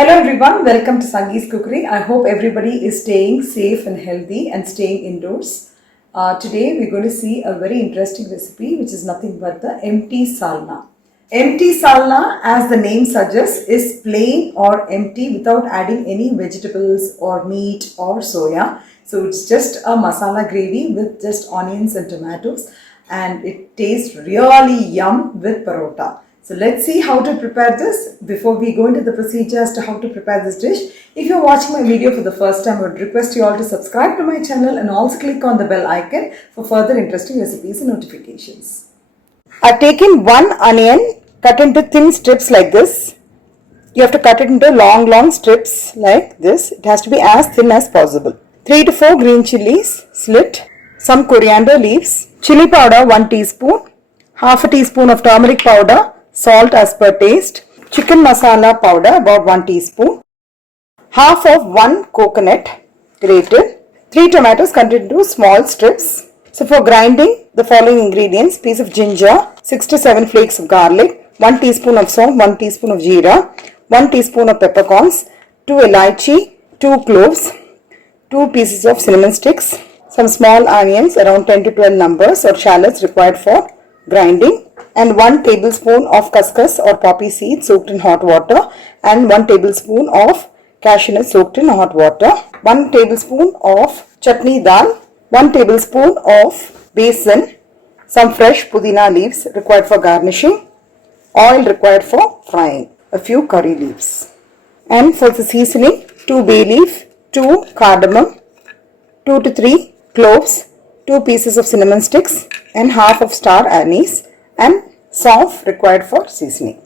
Hello everyone, welcome to Sangee's Cookery. I hope everybody is staying safe and healthy and staying indoors. Today we're going to see a very interesting recipe which is nothing but the empty salna. Empty salna, as the name suggests, is plain or empty without adding any vegetables or meat or soya. So it's just a masala gravy with just onions and tomatoes, and it tastes really yum with parota. So let's see how to prepare this. Before we go into the procedure as to how to prepare this dish, if you're watching my video for the first time, I would request you all to subscribe to my channel and also click on the bell icon for further interesting recipes and notifications. I've taken one onion, cut into thin strips like this. You have to cut it into long strips like this. It has to be as thin as possible. 3 to 4 green chilies, slit. Some coriander leaves. Chili powder 1 teaspoon. Half a teaspoon of turmeric powder. Salt as per taste. Chicken masala powder about 1 teaspoon. Half of 1 coconut grated. 3 tomatoes cut into small strips. So for grinding, the following ingredients: piece of ginger, 6 to 7 flakes of garlic, 1 teaspoon of salt, 1 teaspoon of jeera, 1 teaspoon of peppercorns, 2 elaichi, 2 cloves, 2 pieces of cinnamon sticks, some small onions around 10 to 12 numbers or shallots required for grinding, and 1 tablespoon of couscous or poppy seeds soaked in hot water, and 1 tablespoon of cashew nuts soaked in hot water, 1 tablespoon of chutney dal, 1 tablespoon of besan, some fresh pudina leaves required for garnishing, oil required for frying, a few curry leaves. And for the seasoning, 2 bay leaf, 2 cardamom, 2 to 3 cloves, 2 pieces of cinnamon sticks, and half of star anise, and saunf required for seasoning.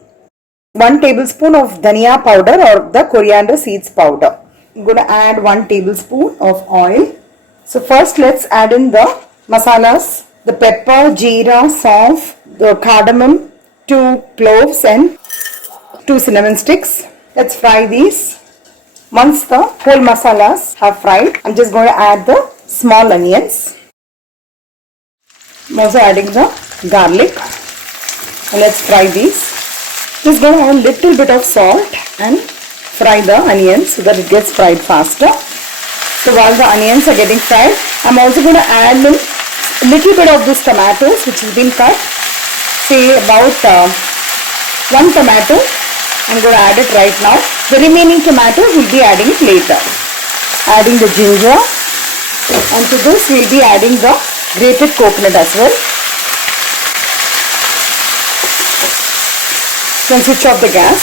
1 tablespoon of dhania powder or the coriander seeds powder. I'm going to add 1 tablespoon of oil. So first let's add in the masalas, the pepper, jeera, saunf, the cardamom, 2 cloves and 2 cinnamon sticks. Let's fry these. Once the whole masalas have fried, I'm just going to add the small onions. I'm also adding the garlic. And let's fry these. Just going to add a little bit of salt and fry the onions so that it gets fried faster. So while the onions are getting fried, I'm also going to add in a little bit of this tomatoes which has been cut. Say about 1 tomato. I'm going to add it right now. The remaining tomatoes we'll be adding it later. Adding the ginger, and to this we'll be adding the grated coconut as well. Then switch off the gas.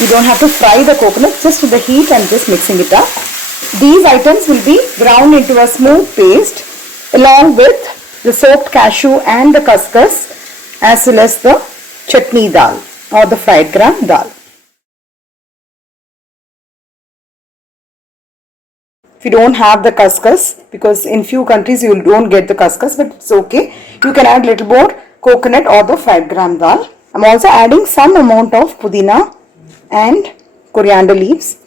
You don't have to fry the coconut, just with the heat and just mixing it up. These items will be ground into a smooth paste along with the soaked cashew and the couscous, as well as the chutney dal or the fried gram dal. If you don't have the couscous, because in few countries you don't get the couscous, but it's okay, you can add little more coconut or the fried gram dal. I'm also adding some amount of pudina and coriander leaves.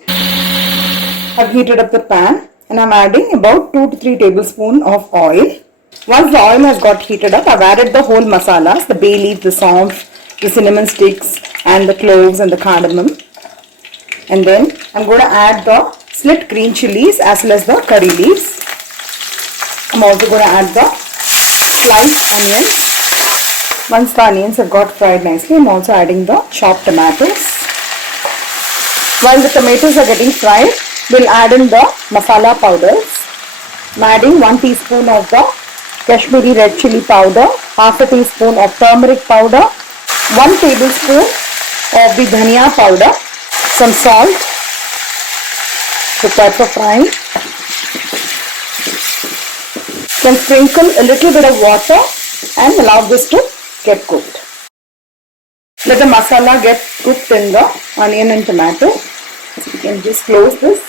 I've heated up the pan and I'm adding about 2 to 3 tablespoons of oil. Once the oil has got heated up, I've added the whole masalas, the bay leaf, the saunf, the cinnamon sticks and the cloves and the cardamom. And then I'm going to add the slit green chilies as well as the curry leaves. I'm also going to add the sliced onions. Once the onions have got fried nicely, I'm also adding the chopped tomatoes. While the tomatoes are getting fried, we'll add in the masala powders. I'm adding 1 teaspoon of the Kashmiri red chili powder, half a teaspoon of turmeric powder, 1 tablespoon of the dhania powder, some salt required for frying. Then sprinkle a little bit of water and allow this to get cooked. Let the masala get cooked in the onion and tomato. So you can just close this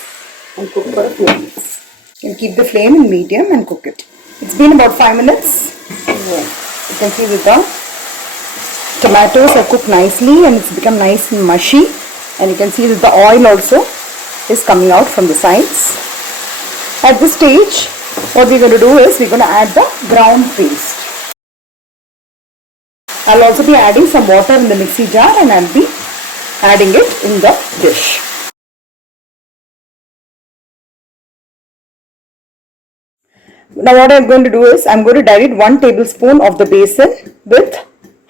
and cook for a few minutes. You can keep the flame in medium and cook it. It's been about 5 minutes. You can see that the tomatoes are cooked nicely and it's become nice and mushy. And you can see that the oil also is coming out from the sides. At this stage, what we're going to do is we're going to add the ground paste. I'll also be adding some water in the mixie jar and I'll be adding it in the dish. Now what I am going to do is I am going to dilute 1 tablespoon of the besan with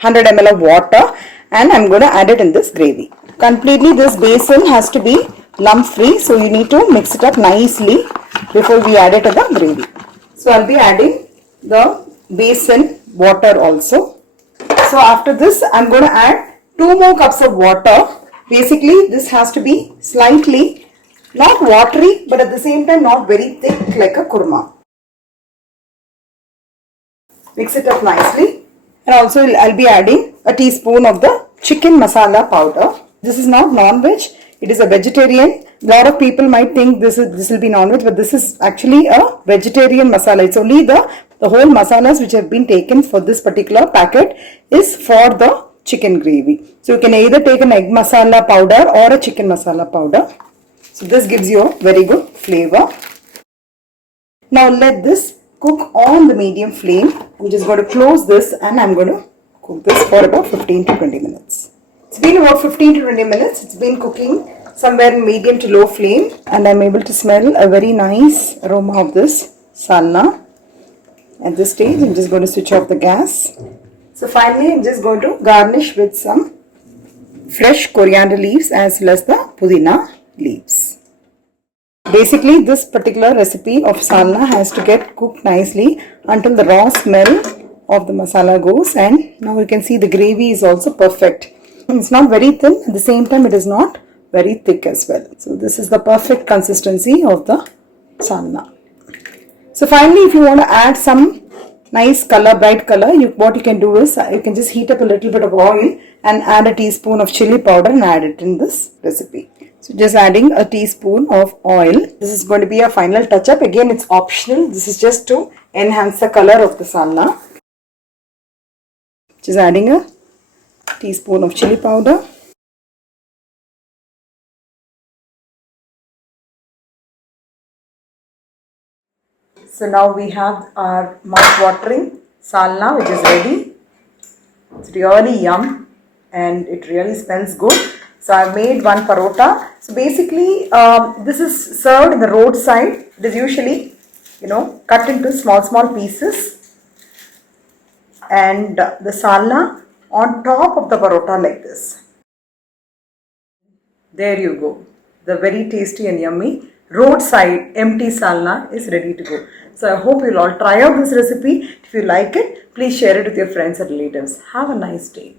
100 ml of water, and I am going to add it in this gravy. Completely this besan has to be lump free, so you need to mix it up nicely before we add it to the gravy. So I will be adding the besan water also. So after this I am going to add 2 more cups of water. Basically this has to be slightly not watery, but at the same time not very thick like a kurma. Mix it up nicely, and also I'll be adding a teaspoon of the chicken masala powder. This is not non-veg, it is a vegetarian. A lot of people might think this will be non-veg, but this is actually a vegetarian masala. It's only the whole masalas which have been taken for this particular packet is for the chicken gravy. So you can either take an egg masala powder or a chicken masala powder. So this gives you a very good flavor. Now let this cook on the medium flame. I'm just going to close this and I'm going to cook this for about 15 to 20 minutes. It's been about 15 to 20 minutes. It's been cooking somewhere in medium to low flame, and I'm able to smell a very nice aroma of this salna. At this stage, I'm just going to switch off the gas. So finally, I'm just going to garnish with some fresh coriander leaves as well as the pudina leaves. Basically, this particular recipe of salna has to get cooked nicely until the raw smell of the masala goes, and now you can see the gravy is also perfect. It's not very thin, at the same time it is not very thick as well. So this is the perfect consistency of the salna. So finally, if you want to add some nice color, bright color, what you can do is you can just heat up a little bit of oil and add a teaspoon of chili powder and add it in this recipe. So just adding a teaspoon of oil. This is going to be a final touch up. Again, it's optional. This is just to enhance the color of the salna. Just adding a teaspoon of chili powder. So now we have our mouth-watering salna which is ready. It's really yum and it really smells good. So I've made 1 parota. So basically this is served in the roadside. It is usually, cut into small pieces, and the salna on top of the parota like this. There you go. The very tasty and yummy roadside empty salna is ready to go. So I hope you'll all try out this recipe. If you like it, please share it with your friends and relatives. Have a nice day.